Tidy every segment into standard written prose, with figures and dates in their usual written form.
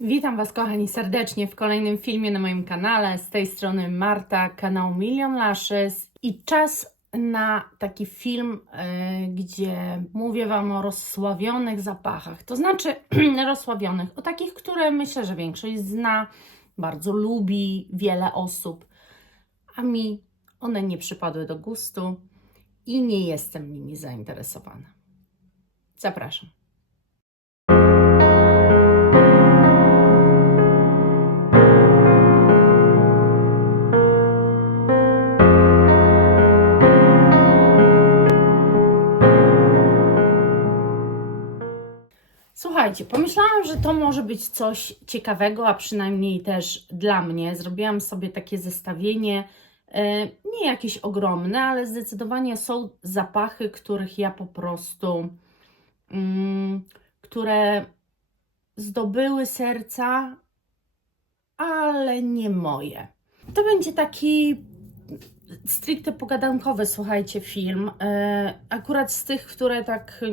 Witam Was, kochani, serdecznie w kolejnym filmie na moim kanale. Z tej strony Marta, kanał Milion Lashes i czas na taki film, gdzie mówię Wam o rozsławionych zapachach. To znaczy rozsławionych, o takich, które myślę, że większość zna, bardzo lubi wiele osób, a mi one nie przypadły do gustu i nie jestem nimi zainteresowana. Zapraszam. Słuchajcie, pomyślałam, że to może być coś ciekawego, a przynajmniej też dla mnie. Zrobiłam sobie takie zestawienie, nie jakieś ogromne, ale zdecydowanie są zapachy, których ja po prostu, które zdobyły serca, ale nie moje. To będzie taki stricte pogadankowy, słuchajcie, film. Akurat z tych, które tak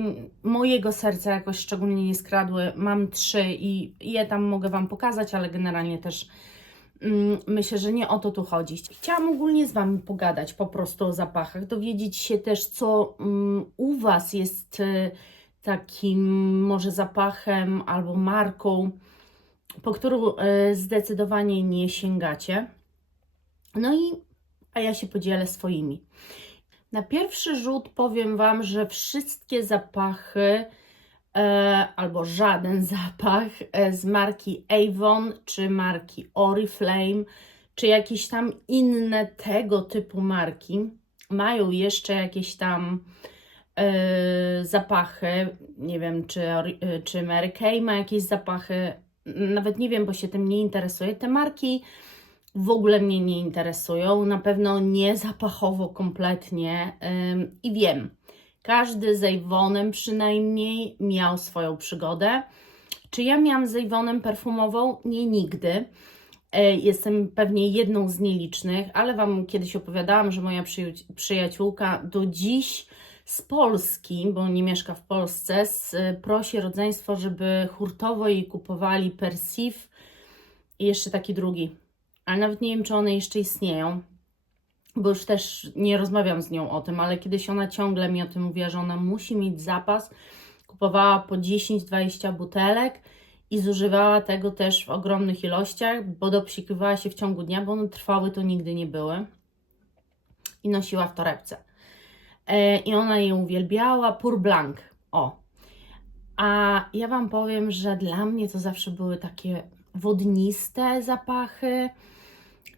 mojego serca jakoś szczególnie nie skradły, mam 3 i je tam mogę Wam pokazać, ale generalnie też myślę, że nie o to tu chodzi. Chciałam ogólnie z Wami pogadać po prostu o zapachach, dowiedzieć się też, co u Was jest takim może zapachem albo marką, po którą zdecydowanie nie sięgacie. No a ja się podzielę swoimi. Na pierwszy rzut powiem Wam, że wszystkie zapachy albo żaden zapach z marki Avon, czy marki Oriflame, czy jakieś tam inne tego typu marki mają jeszcze jakieś tam zapachy. Nie wiem, czy Mary Kay ma jakieś zapachy. Nawet nie wiem, bo się tym nie interesuję. Te marki w ogóle mnie nie interesują, na pewno nie zapachowo kompletnie i wiem, każdy z Avonem przynajmniej miał swoją przygodę. Czy ja miałam z Avonem perfumową? Nie, nigdy. Jestem pewnie jedną z nielicznych, ale Wam kiedyś opowiadałam, że moja przyjaciółka do dziś z Polski, bo nie mieszka w Polsce, prosi rodzeństwo, żeby hurtowo jej kupowali Percif i jeszcze taki drugi. Ale nawet nie wiem, czy one jeszcze istnieją, bo już też nie rozmawiam z nią o tym, ale kiedyś ona ciągle mi o tym mówiła, że ona musi mieć zapas, kupowała po 10-20 butelek i zużywała tego też w ogromnych ilościach, bo dopsikywała się w ciągu dnia, bo one trwały, to nigdy nie były i nosiła w torebce. I ona je uwielbiała, Pour Blanc, o. A ja Wam powiem, że dla mnie to zawsze były takie wodniste zapachy.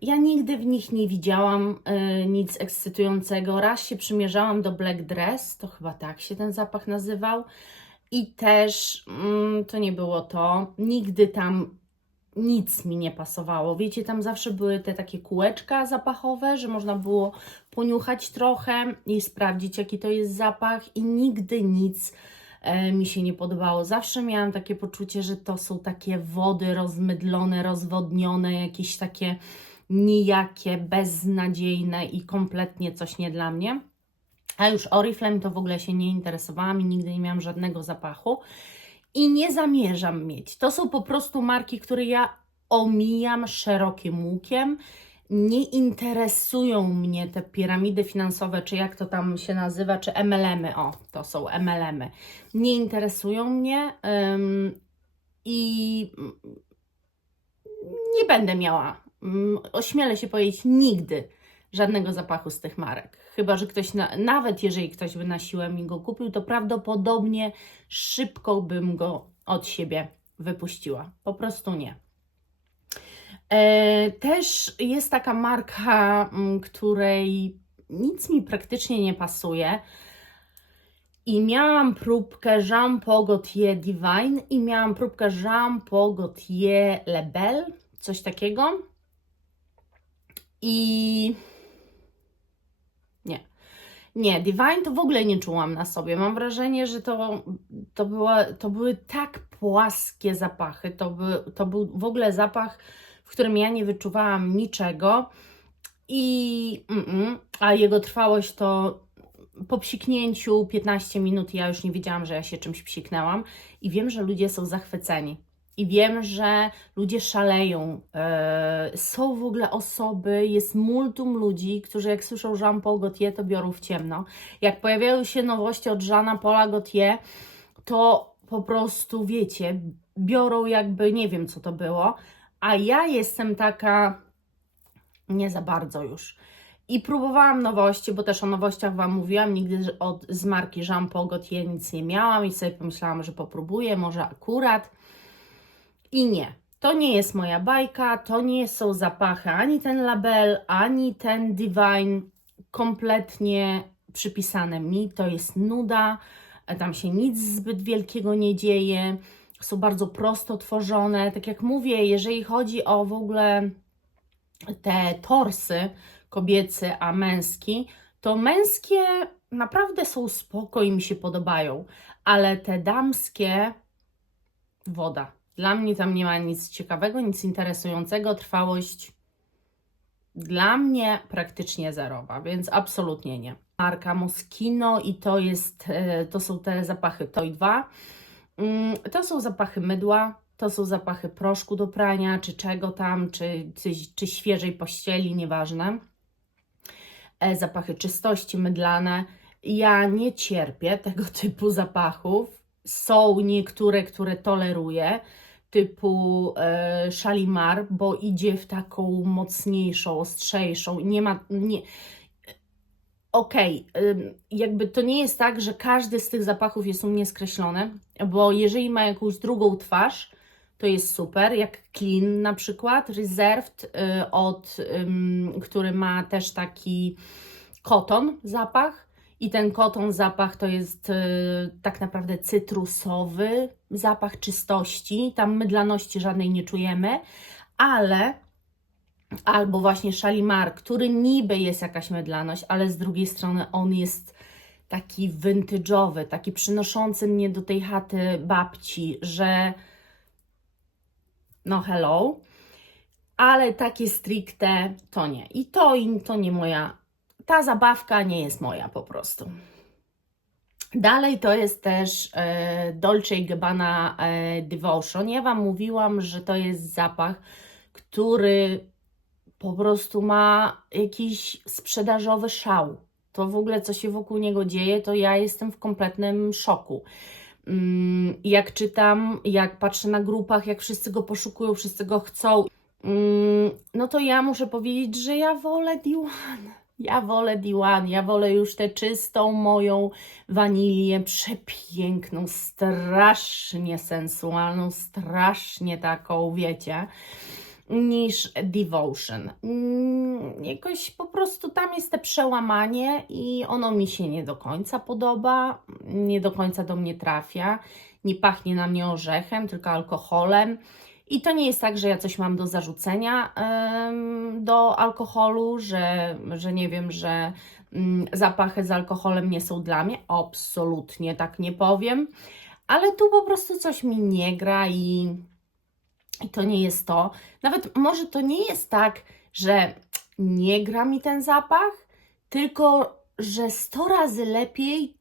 Ja nigdy w nich nie widziałam nic ekscytującego. Raz się przymierzałam do Black Dress, to chyba tak się ten zapach nazywał. I też to nie było to. Nigdy tam nic mi nie pasowało. Wiecie, tam zawsze były te takie kółeczka zapachowe, że można było poniuchać trochę i sprawdzić, jaki to jest zapach. I nigdy nic mi się nie podobało. Zawsze miałam takie poczucie, że to są takie wody rozmydlone, rozwodnione, jakieś takie nijakie, beznadziejne i kompletnie coś nie dla mnie. A już Oriflame to w ogóle się nie interesowałam i nigdy nie miałam żadnego zapachu i nie zamierzam mieć. To są po prostu marki, które ja omijam szerokim łukiem. Nie interesują mnie te piramidy finansowe, czy jak to tam się nazywa, czy MLM-y. O, to są MLM-y. Nie interesują mnie i nie będę miała, ośmielę się powiedzieć, nigdy żadnego zapachu z tych marek. Chyba że ktoś, nawet jeżeli ktoś by na siłę mi go kupił, to prawdopodobnie szybko bym go od siebie wypuściła. Po prostu nie. Też jest taka marka, której nic mi praktycznie nie pasuje. I miałam próbkę Jean Paul Gaultier Divine i miałam próbkę Jean Paul Gaultier Le Bel, coś takiego. I nie, Divine to w ogóle nie czułam na sobie. Mam wrażenie, że to były tak płaskie zapachy. To był w ogóle zapach, w którym ja nie wyczuwałam niczego. A jego trwałość to po psiknięciu 15 minut ja już nie wiedziałam, że ja się czymś psiknęłam. I wiem, że ludzie są zachwyceni. I wiem, że ludzie szaleją. Są w ogóle osoby, jest multum ludzi, którzy jak słyszą Jean-Paul Gaultier, to biorą w ciemno. Jak pojawiają się nowości od Jeana Paula Gaultier, to po prostu, wiecie, biorą jakby, nie wiem co to było, a ja jestem taka nie za bardzo już. I próbowałam nowości, bo też o nowościach Wam mówiłam, nigdy z marki Jean-Paul Gaultier nic nie miałam i sobie pomyślałam, że popróbuję, może akurat. I nie, to nie jest moja bajka, to nie są zapachy, ani ten label, ani ten Divine kompletnie przypisane mi, to jest nuda, tam się nic zbyt wielkiego nie dzieje, są bardzo prosto tworzone, tak jak mówię, jeżeli chodzi o w ogóle te torsy kobiecy, a męski, to męskie naprawdę są spoko i mi się podobają, ale te damskie woda. Dla mnie tam nie ma nic ciekawego, nic interesującego, trwałość dla mnie praktycznie zerowa, więc absolutnie nie. Marka Moschino i to są te zapachy Toy 2. To są zapachy mydła, to są zapachy proszku do prania, czy czego tam, czy świeżej pościeli, nieważne. Zapachy czystości mydlane. Ja nie cierpię tego typu zapachów. Są niektóre, które toleruję, typu Shalimar, bo idzie w taką mocniejszą, ostrzejszą. Okej, jakby to nie jest tak, że każdy z tych zapachów jest u mnie skreślony, bo jeżeli ma jakąś drugą twarz, to jest super, jak Clean na przykład, Reserved, który ma też taki koton zapach i ten koton zapach to jest tak naprawdę cytrusowy zapach czystości, tam mydlaności żadnej nie czujemy, albo właśnie Shalimar, który niby jest jakaś mydlaność, ale z drugiej strony on jest taki vintage'owy, taki przynoszący mnie do tej chaty babci, że no hello, ale takie stricte to nie. I to nie moja, ta zabawka nie jest moja po prostu. Dalej to jest też Dolce & Gabbana Devotion. Ja Wam mówiłam, że to jest zapach, który po prostu ma jakiś sprzedażowy szał. To w ogóle, co się wokół niego dzieje, to ja jestem w kompletnym szoku. Jak czytam, jak patrzę na grupach, jak wszyscy go poszukują, wszyscy go chcą, no to ja muszę powiedzieć, że ja wolę D1. Ja wolę już tę czystą moją wanilię, przepiękną, strasznie sensualną, strasznie taką, wiecie, niż Devotion. Jakoś po prostu tam jest te przełamanie i ono mi się nie do końca podoba, nie do końca do mnie trafia, nie pachnie na mnie orzechem, tylko alkoholem. I to nie jest tak, że ja coś mam do zarzucenia do alkoholu, że nie wiem, że zapachy z alkoholem nie są dla mnie. Absolutnie tak nie powiem, ale tu po prostu coś mi nie gra i to nie jest to. Nawet może to nie jest tak, że nie gra mi ten zapach, tylko że 100 razy lepiej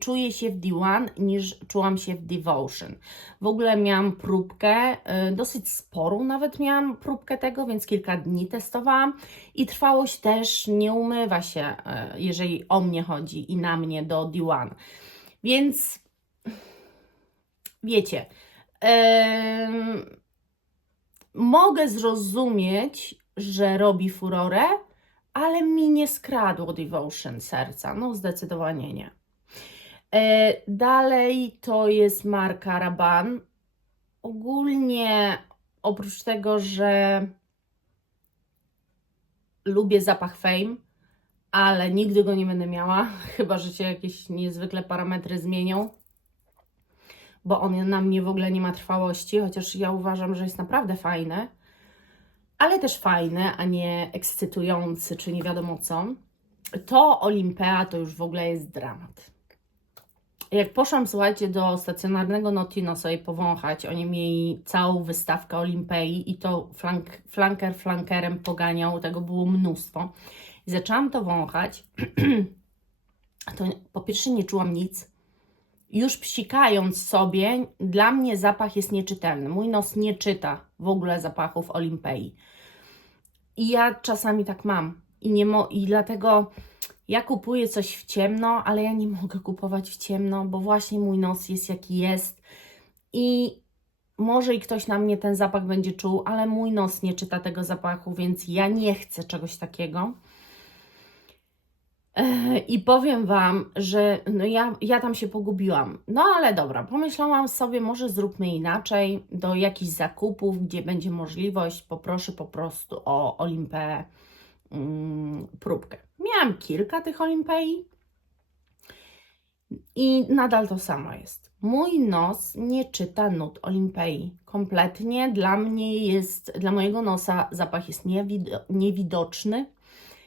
czuję się w D1 niż czułam się w Devotion. W ogóle miałam próbkę, dosyć sporą nawet miałam próbkę tego, więc kilka dni testowałam i trwałość też nie umywa się, jeżeli o mnie chodzi i na mnie do D1. Więc wiecie, mogę zrozumieć, że robi furorę, ale mi nie skradło Devotion serca. No zdecydowanie nie. Dalej to jest marka Rabanne. Ogólnie oprócz tego, że lubię zapach Fame, ale nigdy go nie będę miała, chyba że się jakieś niezwykle parametry zmienią, bo on na mnie w ogóle nie ma trwałości, chociaż ja uważam, że jest naprawdę fajny, ale też fajny, a nie ekscytujący, czy nie wiadomo co. To Olimpea to już w ogóle jest dramat. Jak poszłam, słuchajcie, do stacjonarnego Notino sobie powąchać, oni mieli całą wystawkę Olimpei i to flankerem poganiał, tego było mnóstwo. I zaczęłam to wąchać, to po pierwsze nie czułam nic, już psikając sobie, dla mnie zapach jest nieczytelny. Mój nos nie czyta w ogóle zapachów Olimpei. I ja czasami tak mam. I dlatego ja kupuję coś w ciemno, ale ja nie mogę kupować w ciemno, bo właśnie mój nos jest jaki jest. I może i ktoś na mnie ten zapach będzie czuł, ale mój nos nie czyta tego zapachu, więc ja nie chcę czegoś takiego. I powiem Wam, że no ja tam się pogubiłam. No ale dobra, pomyślałam sobie, może zróbmy inaczej. Do jakichś zakupów, gdzie będzie możliwość, poproszę po prostu o Olimpeę próbkę. Miałam kilka tych Olimpei i nadal to samo jest. Mój nos nie czyta nut Olimpei. Kompletnie dla mojego nosa zapach jest niewidoczny.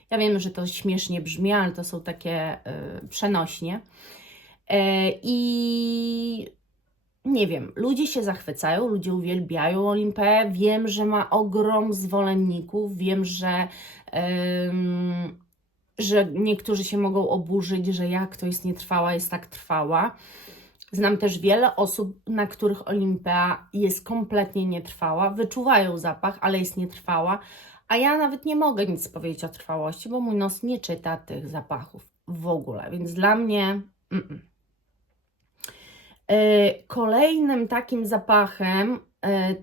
Ja wiem, że to śmiesznie brzmi, ale to są takie przenośnie. I nie wiem, ludzie się zachwycają, ludzie uwielbiają Olimpeę. Wiem, że ma ogrom zwolenników, wiem, że niektórzy się mogą oburzyć, że jak to jest nietrwała, jest tak trwała. Znam też wiele osób, na których Olimpea jest kompletnie nietrwała, wyczuwają zapach, ale jest nietrwała, a ja nawet nie mogę nic powiedzieć o trwałości, bo mój nos nie czyta tych zapachów w ogóle, więc dla mnie... Kolejnym takim zapachem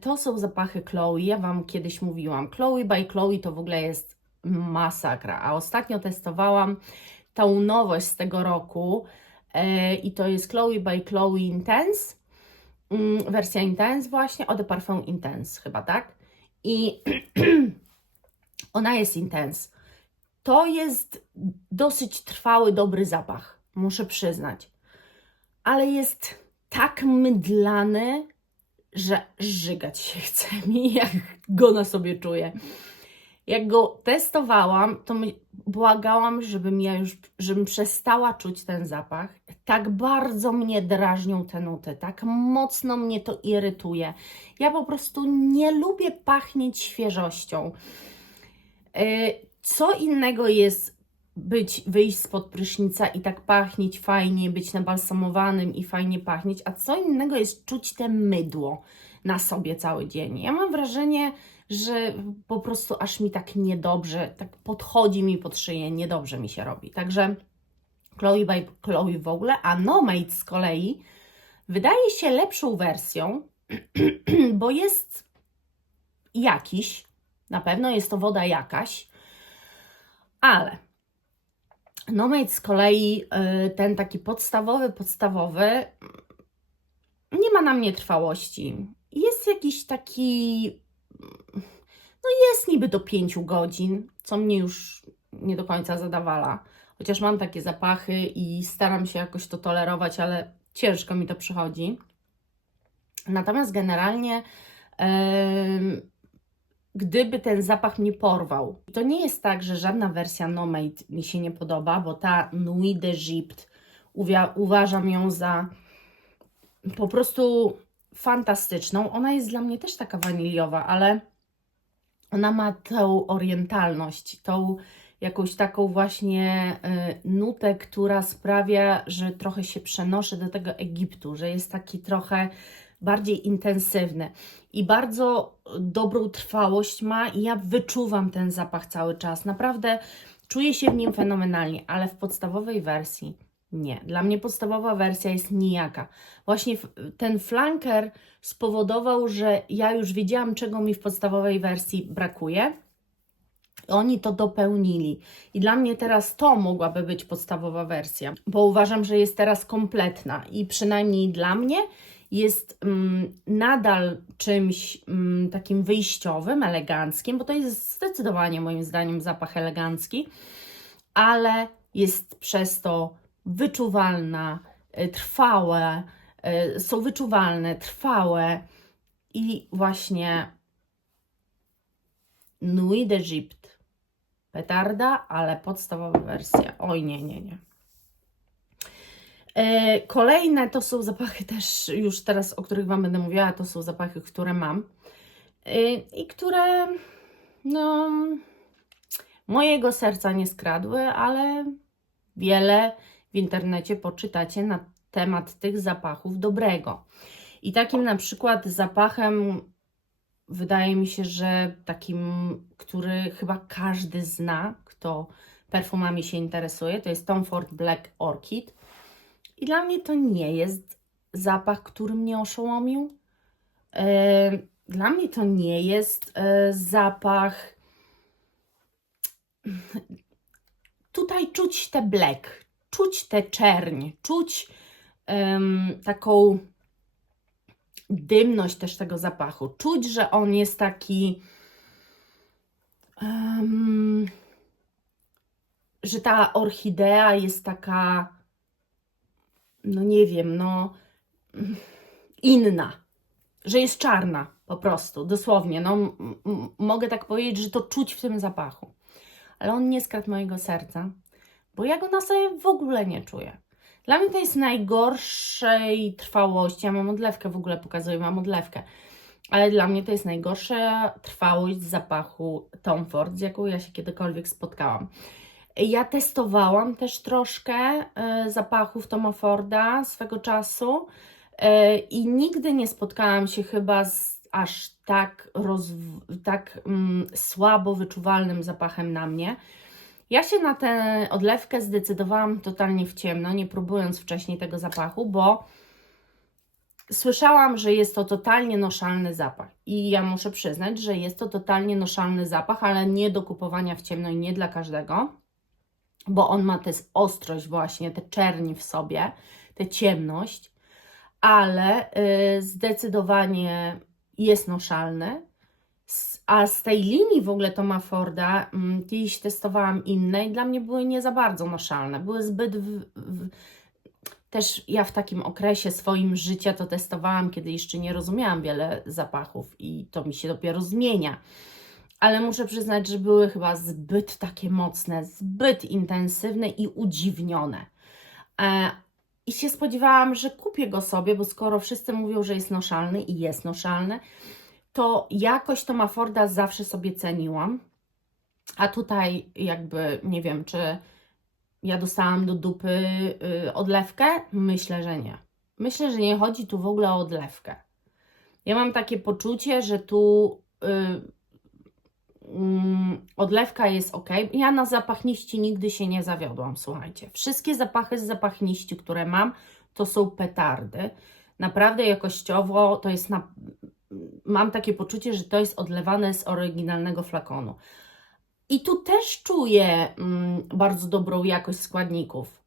to są zapachy Chloe. Ja Wam kiedyś mówiłam, Chloe by Chloe to w ogóle jest masakra, a ostatnio testowałam tą nowość z tego roku i to jest Chloe by Chloe Intense, wersja Intense właśnie, Eau de Parfum Intense chyba, tak? I ona jest Intense. To jest dosyć trwały, dobry zapach, muszę przyznać, ale jest tak mydlany, że żygać się chce mi, jak go na sobie czuję. Jak go testowałam, to błagałam, żebym przestała czuć ten zapach. Tak bardzo mnie drażnią te nuty, tak mocno mnie to irytuje. Ja po prostu nie lubię pachnieć świeżością. Co innego jest wyjść spod prysznica i tak pachnieć fajnie, być nabalsamowanym i fajnie pachnieć, a co innego jest czuć te mydło na sobie cały dzień. Ja mam wrażenie, że po prostu aż mi tak niedobrze, tak podchodzi mi pod szyję, niedobrze mi się robi. Także Chloe by Chloe w ogóle, a Nomade z kolei wydaje się lepszą wersją, bo jest jakiś, na pewno jest to woda jakaś, ale Nomade z kolei, ten taki podstawowy, nie ma na mnie trwałości. Jest jakiś taki, no jest niby do 5 godzin, co mnie już nie do końca zadawala. Chociaż mam takie zapachy i staram się jakoś to tolerować, ale ciężko mi to przychodzi. Natomiast generalnie gdyby ten zapach mnie porwał. To nie jest tak, że żadna wersja Nomade mi się nie podoba, bo ta Nuit d'Egypte uważam ją za po prostu fantastyczną. Ona jest dla mnie też taka waniliowa, ale ona ma tą orientalność, tą jakąś taką właśnie nutę, która sprawia, że trochę się przenoszę do tego Egiptu, że jest taki trochę bardziej intensywny i bardzo dobrą trwałość ma i ja wyczuwam ten zapach cały czas. Naprawdę czuję się w nim fenomenalnie, ale w podstawowej wersji nie. Dla mnie podstawowa wersja jest nijaka. Właśnie ten flanker spowodował, że ja już wiedziałam, czego mi w podstawowej wersji brakuje. Oni to dopełnili. I dla mnie teraz to mogłaby być podstawowa wersja, bo uważam, że jest teraz kompletna i przynajmniej dla mnie jest nadal czymś takim wyjściowym, eleganckim, bo to jest zdecydowanie moim zdaniem zapach elegancki, ale jest przez to wyczuwalna, trwałe, są wyczuwalne, trwałe i właśnie Nuit d'Egypte. Petarda, ale podstawowa wersja. Oj, nie. Kolejne to są zapachy też już teraz, o których Wam będę mówiła, to są zapachy, które mam i które no mojego serca nie skradły, ale wiele w internecie poczytacie na temat tych zapachów dobrego. I takim na przykład zapachem, wydaje mi się, że takim, który chyba każdy zna, kto perfumami się interesuje, to jest Tom Ford Black Orchid. I dla mnie to nie jest zapach, który mnie oszołomił. Dla mnie to nie jest zapach. Tutaj czuć te black, czuć tę czerń, czuć taką dymność też tego zapachu. Czuć, że on jest taki, że ta orchidea jest taka, no nie wiem, no inna, że jest czarna po prostu, dosłownie. No, mogę tak powiedzieć, że to czuć w tym zapachu. Ale on nie skradł mojego serca, bo ja go na sobie w ogóle nie czuję. Dla mnie to jest najgorszej trwałości. Ja mam odlewkę, w ogóle pokazuję, mam odlewkę. Ale dla mnie to jest najgorsza trwałość zapachu Tom Ford, z jaką ja się kiedykolwiek spotkałam. Ja testowałam też troszkę zapachów Toma Forda swego czasu i nigdy nie spotkałam się chyba z aż tak słabo wyczuwalnym zapachem na mnie. Ja się na tę odlewkę zdecydowałam totalnie w ciemno, nie próbując wcześniej tego zapachu, bo słyszałam, że jest to totalnie noszalny zapach. I ja muszę przyznać, że jest to totalnie noszalny zapach, ale nie do kupowania w ciemno i nie dla każdego, bo on ma tę ostrość właśnie, tę czerni w sobie, tę ciemność, ale zdecydowanie jest noszalny. A z tej linii w ogóle Toma Forda kiedyś testowałam inne i dla mnie były nie za bardzo noszalne. Były zbyt... Też ja w takim okresie swoim życia to testowałam, kiedy jeszcze nie rozumiałam wiele zapachów i to mi się dopiero zmienia. Ale muszę przyznać, że były chyba zbyt takie mocne, zbyt intensywne i udziwnione. I się spodziewałam, że kupię go sobie, bo skoro wszyscy mówią, że jest noszalny i jest noszalny, to jakość Toma Forda zawsze sobie ceniłam. A tutaj jakby nie wiem, czy ja dostałam do dupy odlewkę? Myślę, że nie. Myślę, że nie chodzi tu w ogóle o odlewkę. Ja mam takie poczucie, że tu odlewka jest ok. Ja na zapachniści nigdy się nie zawiodłam, słuchajcie. Wszystkie zapachy z zapachniści, które mam, to są petardy. Naprawdę jakościowo to jest mam takie poczucie, że to jest odlewane z oryginalnego flakonu. I tu też czuję bardzo dobrą jakość składników.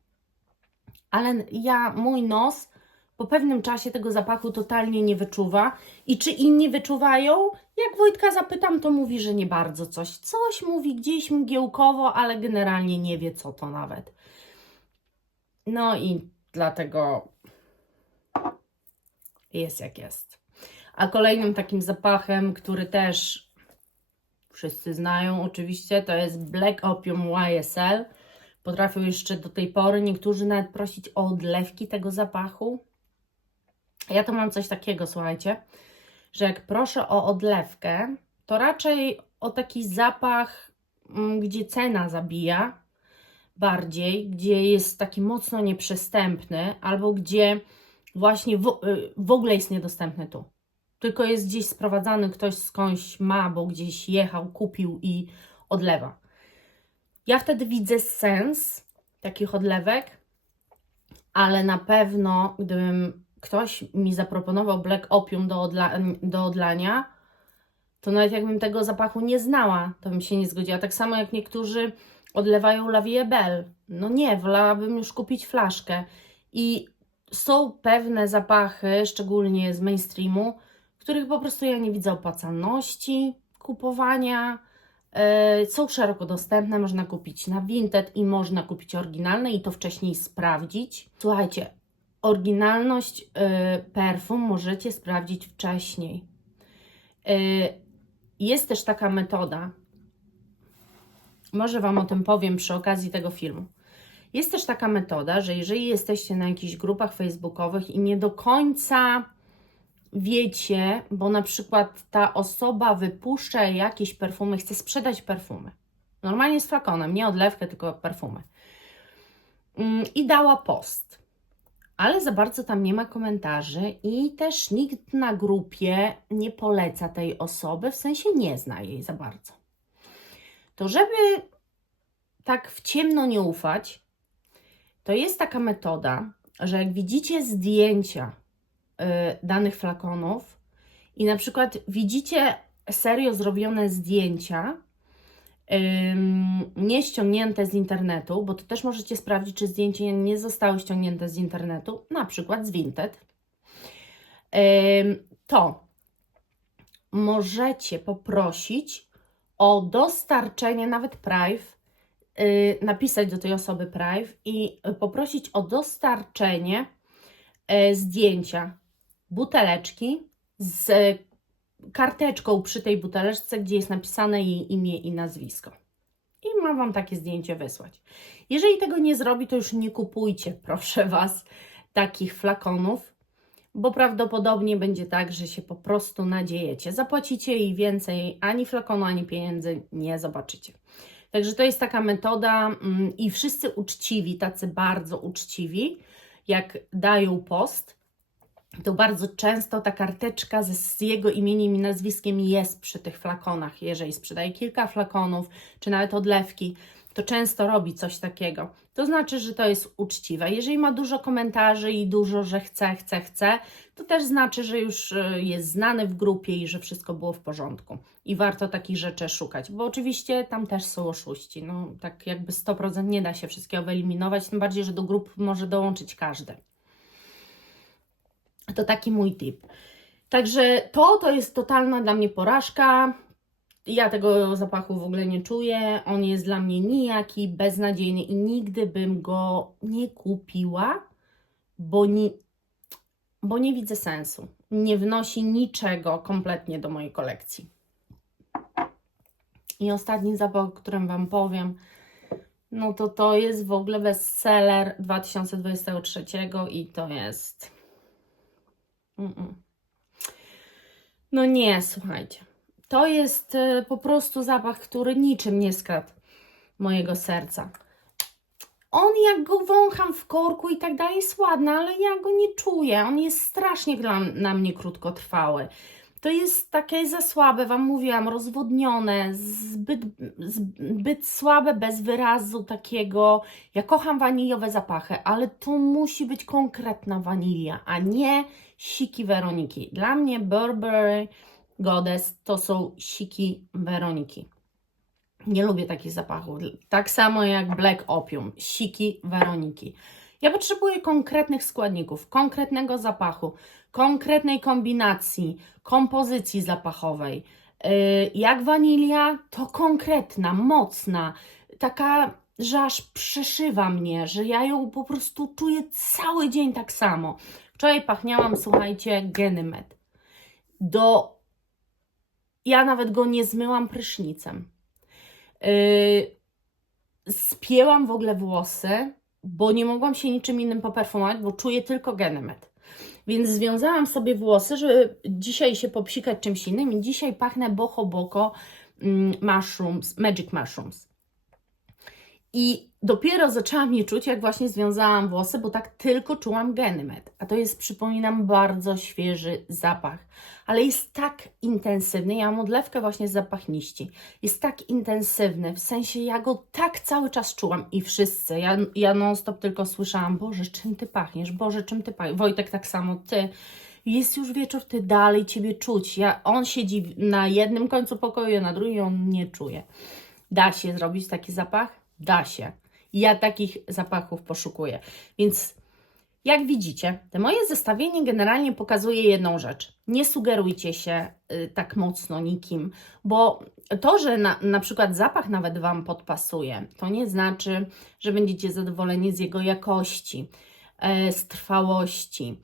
Ale mój nos po pewnym czasie tego zapachu totalnie nie wyczuwa. I czy inni wyczuwają? Jak Wojtka zapytam, to mówi, że nie bardzo coś. Coś mówi gdzieś mgiełkowo, ale generalnie nie wie, co to nawet. No i dlatego jest jak jest. A kolejnym takim zapachem, który też wszyscy znają oczywiście, to jest Black Opium YSL. Potrafią jeszcze do tej pory niektórzy nawet prosić o odlewki tego zapachu. Ja to mam coś takiego, słuchajcie, że jak proszę o odlewkę, to raczej o taki zapach, gdzie cena zabija bardziej, gdzie jest taki mocno nieprzystępny, albo gdzie właśnie w ogóle jest niedostępny tu. Tylko jest gdzieś sprowadzany, ktoś skądś ma, bo gdzieś jechał, kupił i odlewa. Ja wtedy widzę sens takich odlewek, ale na pewno gdybym ktoś mi zaproponował Black Opium do odlania, to nawet jakbym tego zapachu nie znała, to bym się nie zgodziła. Tak samo jak niektórzy odlewają La Vie Belle. No nie, wolałabym już kupić flaszkę. I są pewne zapachy, szczególnie z mainstreamu, których po prostu ja nie widzę opłacalności kupowania. Są szeroko dostępne, można kupić na Vinted i można kupić oryginalne i to wcześniej sprawdzić. Słuchajcie, oryginalność perfum możecie sprawdzić wcześniej. Jest też taka metoda, może Wam o tym powiem przy okazji tego filmu. Jest też taka metoda, że jeżeli jesteście na jakichś grupach facebookowych i nie do końca wiecie, bo na przykład ta osoba wypuszcza jakieś perfumy, chce sprzedać perfumy. Normalnie z flakonem, nie odlewkę, tylko perfumy. I dała post. ale za bardzo tam nie ma komentarzy i też nikt na grupie nie poleca tej osoby, w sensie nie zna jej za bardzo. To żeby tak w ciemno nie ufać, to jest taka metoda, że jak widzicie zdjęcia danych flakonów i na przykład widzicie serio zrobione zdjęcia, nie ściągnięte z internetu, bo to też możecie sprawdzić, czy zdjęcia nie zostały ściągnięte z internetu, na przykład z Vinted, to możecie poprosić o dostarczenie, nawet prive, napisać do tej osoby prive i poprosić o dostarczenie zdjęcia buteleczki z karteczką przy tej buteleczce, gdzie jest napisane jej imię i nazwisko. I ma Wam takie zdjęcie wysłać. Jeżeli tego nie zrobi, to już nie kupujcie, proszę Was, takich flakonów, bo prawdopodobnie będzie tak, że się po prostu nadziejecie. Zapłacicie i więcej ani flakonu, ani pieniędzy nie zobaczycie. Także to jest taka metoda i wszyscy uczciwi, tacy bardzo uczciwi, jak dają post, to bardzo często ta karteczka z jego imieniem i nazwiskiem jest przy tych flakonach. Jeżeli sprzedaje kilka flakonów, czy nawet odlewki, to często robi coś takiego. To znaczy, że to jest uczciwe. Jeżeli ma dużo komentarzy i dużo, że chce, to też znaczy, że już jest znany w grupie i że wszystko było w porządku. I warto takich rzeczy szukać, bo oczywiście tam też są oszuści. No, tak jakby 100% nie da się wszystkiego wyeliminować, tym bardziej, że do grup może dołączyć każdy. To taki mój tip. Także to jest totalna dla mnie porażka. Ja tego zapachu w ogóle nie czuję. On jest dla mnie nijaki, beznadziejny i nigdy bym go nie kupiła, bo nie widzę sensu. Nie wnosi niczego kompletnie do mojej kolekcji. I ostatni zapach, o którym Wam powiem, no to jest w ogóle bestseller 2023 i to jest... No nie, słuchajcie. To jest po prostu zapach, który niczym nie skradł mojego serca. On jak go wącham w korku i tak dalej jest ładny, ale ja go nie czuję. On jest strasznie na mnie krótkotrwały. To jest takie za słabe, Wam mówiłam, rozwodnione, zbyt słabe, bez wyrazu takiego. Ja kocham waniliowe zapachy, ale to musi być konkretna wanilia, a nie siki Weroniki. Dla mnie Burberry Goddess to są siki Weroniki. Nie lubię takich zapachów. Tak samo jak Black Opium, siki Weroniki. Ja potrzebuję konkretnych składników, konkretnego zapachu, konkretnej kombinacji, kompozycji zapachowej. Jak wanilia, to konkretna, mocna, taka, że aż przeszywa mnie, że ja ją po prostu czuję cały dzień tak samo. Wczoraj pachniałam, słuchajcie, Ganymed. Ja nawet go nie zmyłam prysznicem. Spięłam w ogóle włosy, bo nie mogłam się niczym innym poperfumować, bo czuję tylko Ganymed. Więc związałam sobie włosy, żeby dzisiaj się popsikać czymś innym i dzisiaj pachnę Boho Boko Mushrooms, Magic Mushrooms. I dopiero zaczęłam je czuć, jak właśnie związałam włosy, bo tak tylko czułam Ganymed. A to jest, przypominam, bardzo świeży zapach. Ale jest tak intensywny, ja mam odlewkę właśnie z zapachniści. Jest tak intensywny, w sensie ja go tak cały czas czułam i wszyscy, ja non stop tylko słyszałam: Boże, czym Ty pachniesz? Boże, czym Ty pachniesz? Wojtek tak samo, Ty. Jest już wieczór, Ty dalej Ciebie czuć. On siedzi na jednym końcu pokoju, a na drugim on nie czuje. Da się zrobić taki zapach? Da się. Ja takich zapachów poszukuję. Więc jak widzicie, te moje zestawienie generalnie pokazuje jedną rzecz. Nie sugerujcie się tak mocno nikim, bo to, że na przykład zapach nawet Wam podpasuje, to nie znaczy, że będziecie zadowoleni z jego jakości, z trwałości.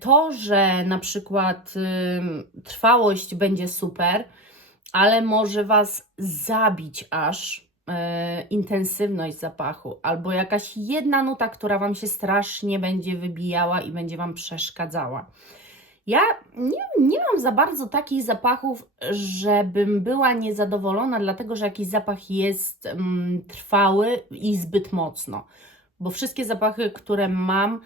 To, że na przykład trwałość będzie super, ale może Was zabić aż intensywność zapachu, albo jakaś jedna nuta, która Wam się strasznie będzie wybijała i będzie Wam przeszkadzała. Ja nie mam za bardzo takich zapachów, żebym była niezadowolona, dlatego że jakiś zapach jest trwały i zbyt mocno. Bo wszystkie zapachy, które mam,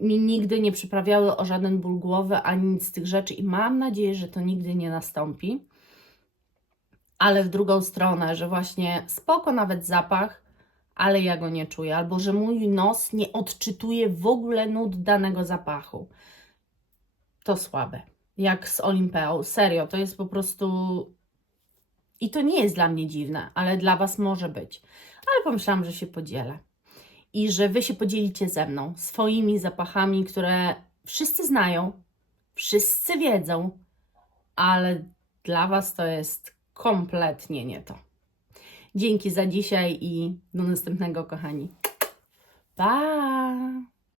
mi nigdy nie przyprawiały o żaden ból głowy ani nic z tych rzeczy i mam nadzieję, że to nigdy nie nastąpi. Ale w drugą stronę, że właśnie spoko nawet zapach, ale ja go nie czuję, albo że mój nos nie odczytuje w ogóle nut danego zapachu. To słabe. Jak z Olimpeą. Serio, to jest po prostu... I to nie jest dla mnie dziwne, ale dla Was może być. Ale pomyślałam, że się podzielę. I że Wy się podzielicie ze mną swoimi zapachami, które wszyscy znają, wszyscy wiedzą, ale dla Was to jest kompletnie nie to. Dzięki za dzisiaj i do następnego, kochani. Pa!